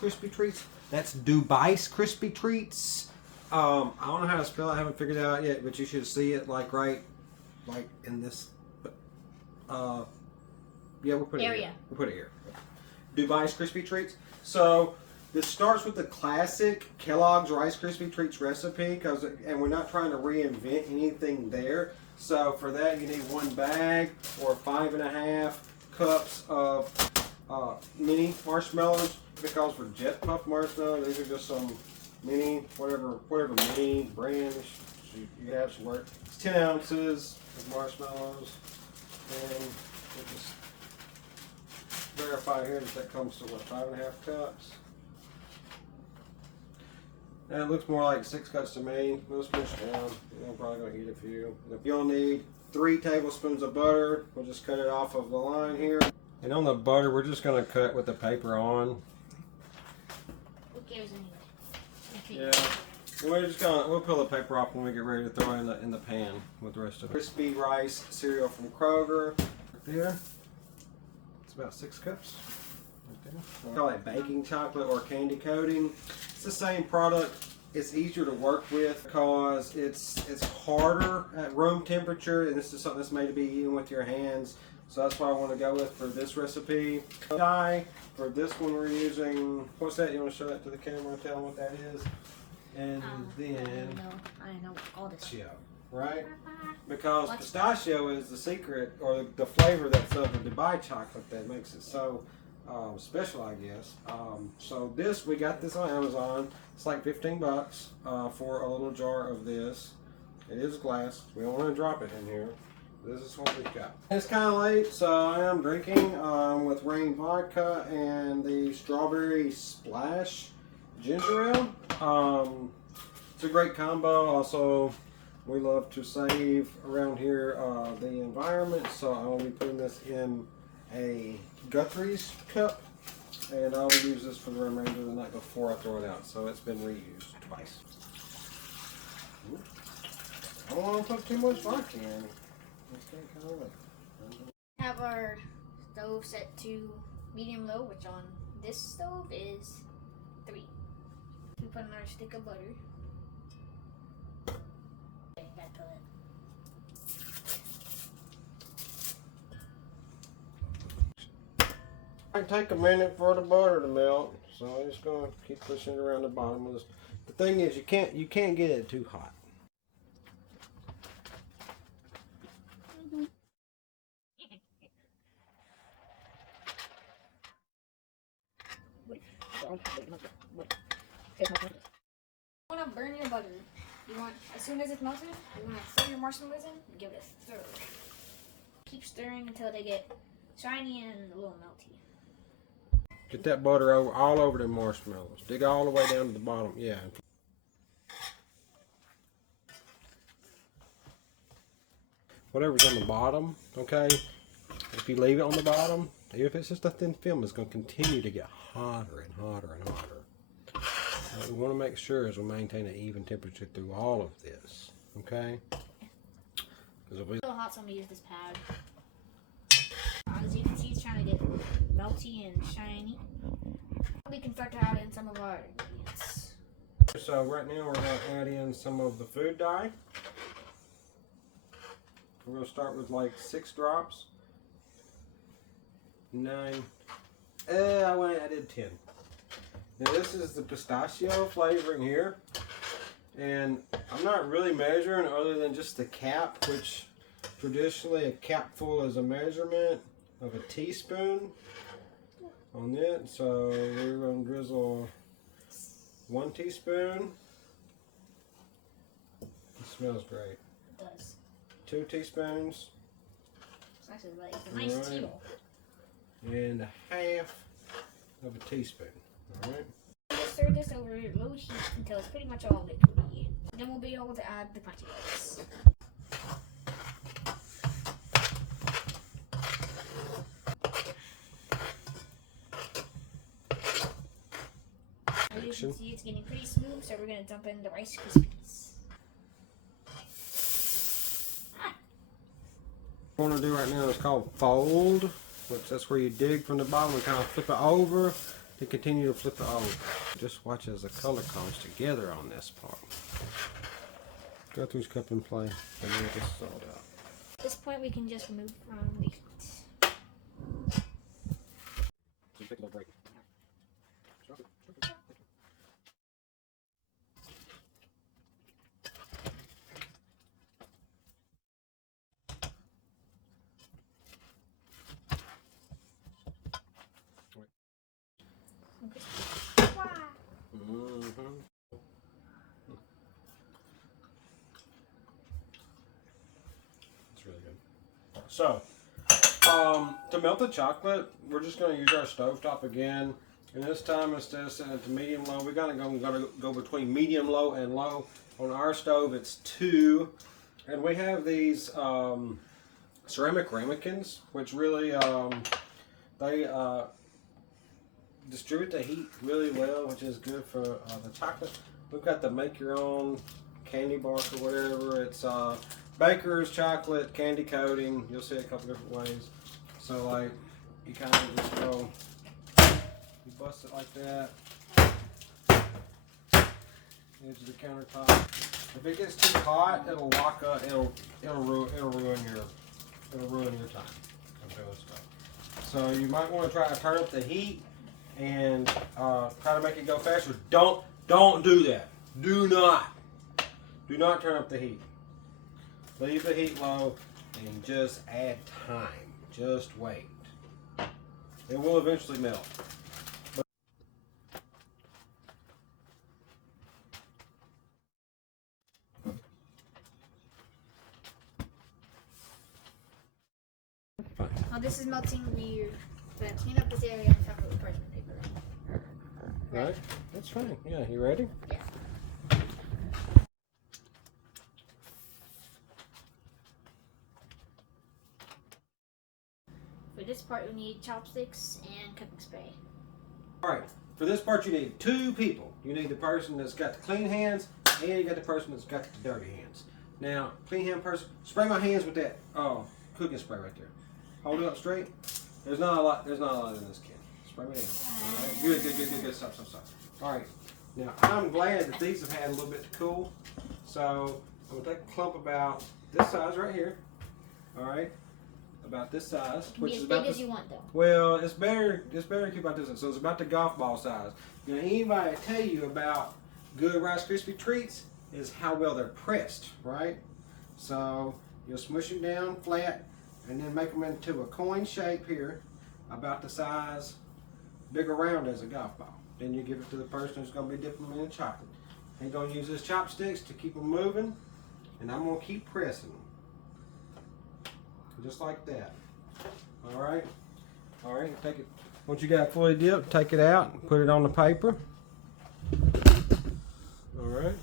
Krispy Treats. That's Dubai's Krispy Treats. I don't know how to spell it. I haven't figured it out yet, but you should see it like right, like in this. Yeah, we'll put it here. We'll put it here. Dubai's Krispy Treats. So this starts with the classic Kellogg's Rice Krispie Treats recipe, and we're not trying to reinvent anything there. So for that, you need one bag or 5.5 cups of mini marshmallows. Because for Jet Puff marshmallows, these are just some mini, whatever mini brand you have to work. It's 10 ounces of marshmallows, and we'll just verify here that comes to what, 5.5 cups. And it looks more like 6 cups to me. We'll switch down. I'm probably going to eat a few. If you'll need 3 tablespoons of butter, we'll just cut it off of the line here. And on the butter, we're just going to cut with the paper on. Who cares anyway? Yeah. We'll peel the paper off when we get ready to throw it in the pan with the rest of it. Crispy rice cereal from Kroger. There. It's about 6 cups. I call it baking chocolate or candy coating. It's the same product. It's easier to work with because it's harder at room temperature, and this is something that's made to be eaten with your hands. So that's what I want to go with for this recipe. Dye for this one we're using. What's that? You want to show that to the camera and tell them what that is? And then I don't know what to call this. Pistachio, right? Because pistachio is the secret or the flavor that's of the Dubai chocolate that makes it so special, I guess. So we got this on Amazon. It's like 15 bucks for a little jar of this. It is glass. We don't want to drop it in here. This is what we've got. It's kind of late, so I am drinking with Rain Vodka and the Strawberry Splash Ginger Ale. It's a great combo. Also, we love to save around here the environment, so I will be putting this in a Guthrie's cup, and I will use this for the remainder of the night before I throw it out. So it's been reused twice. I don't want to put too much vodka in. Have our stove set to medium low, which on this stove is 3. We put another stick of butter. Okay, gotta peel it. It might take a minute for the butter to melt, so I'm just gonna keep pushing it around the bottom of this. The thing is, you can't get it too hot. You want to burn your butter. As soon as it's melted, you want to throw your marshmallows in and give it a stir. Keep stirring until they get shiny and a little melty. Get that butter all over the marshmallows. Dig all the way down to the bottom. Yeah. Whatever's on the bottom, okay? If you leave it on the bottom, even if it's just a thin film, it's going to continue to get hotter and hotter and hotter. What we want to make sure is we maintain an even temperature through all of this, okay? It's a little hot, so I'm going to use this pad. As you can see, it's trying to get melty and shiny. We can start to add in some of our ingredients. So right now we're going to add in some of the food dye. We're going to start with like 6 drops. 9. I did 10. Now this is the pistachio flavoring here. And I'm not really measuring other than just the cap, which traditionally a capful is a measurement of a teaspoon on it. So we're going to drizzle 1 teaspoon. It smells great. It does. 2 teaspoons. It's actually like a nice teal. And 1/2 of a teaspoon. Alright. We'll stir this over low heat until it's pretty much all liquidy. Then we'll be able to add the crunchy bits. As you can see, it's getting pretty smooth, so we're going to dump in the Rice Krispies. What I want to do right now is called fold, which that's where you dig from the bottom and kind of flip it over to continue to flip it over. Just watch as the color comes together on this part. Got these cup and play, and then it gets sold out. At this point, we can just remove from the heat. So take a little break. It's really good. So, to melt the chocolate, we're just going to use our stovetop again. And this time, instead of setting it to medium low, we're going to go between medium low and low. On our stove, it's 2. And we have these ceramic ramekins, which really, they distribute the heat really well, which is good for the chocolate. We've got the make your own candy bar or whatever. It's baker's chocolate candy coating. You'll see it a couple different ways. So like you kind of just go, you bust it like that, edge of the countertop. If it gets too hot, it'll lock up. It'll ruin your time. So you might want to try to turn up the heat and try to make it go faster. Don't do that. Do not turn up the heat. Leave the heat low and just add time. Just wait. It will eventually melt. While this is melting, we're going to clean up this area and cover it with parchment paper. Right? That's fine. Yeah, you ready? Yeah. For this part, we need chopsticks and cooking spray. Alright, for this part you need 2 people. You need the person that's got the clean hands and you got the person that's got the dirty hands. Now, clean hand person, spray my hands with that cooking spray right there. Hold it up straight. There's not a lot in this can. Spray my hands. Alright, good. Stop. Alright, now I'm glad that these have had a little bit to cool. So I'm gonna take a clump about this size right here. Alright. About this size, It can which be is as about big as you want, though. well, it's better to keep about this. So it's about the golf ball size. Now, anybody tell you about good Rice Krispy Treats is how well they're pressed, right? So you'll smush them down flat, and then make them into a coin shape here, about the size, big around as a golf ball. Then you give it to the person who's going to be dipping them in the chocolate. He's going to use his chopsticks to keep them moving, and I'm going to keep pressing them. Just like that. Alright, take it. Once you got it fully dipped, take it out and put it on the paper. Alright.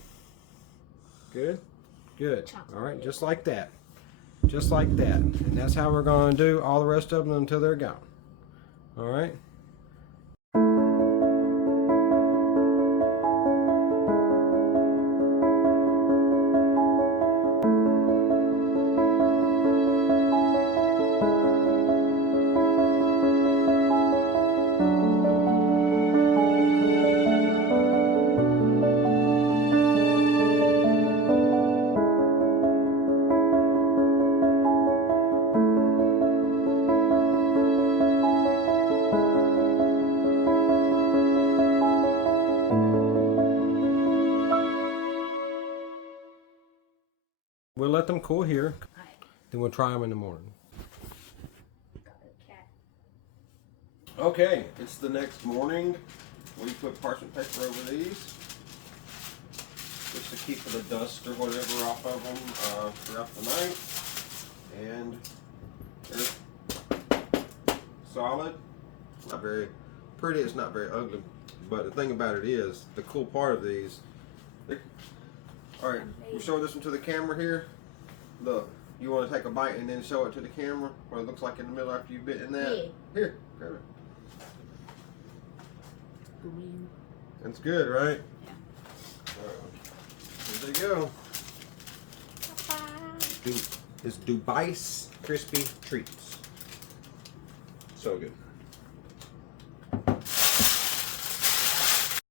Good. Alright, just like that. And that's how we're going to do all the rest of them until they're gone. Alright. We'll let them cool here, then we'll try them in the morning. Okay, it's the next morning. We put parchment paper over these, just to keep the dust or whatever off of them throughout the night. And they're solid. Not very pretty, it's not very ugly. But the thing about it is, the cool part of these, alright, we'll show this one to the camera here. Look, you want to take a bite and then show it to the camera, what it looks like in the middle after you bit in that? Yeah. Here, grab it. That's good, right? Yeah. There you go. It's Dubai's Krispy Treats. So good.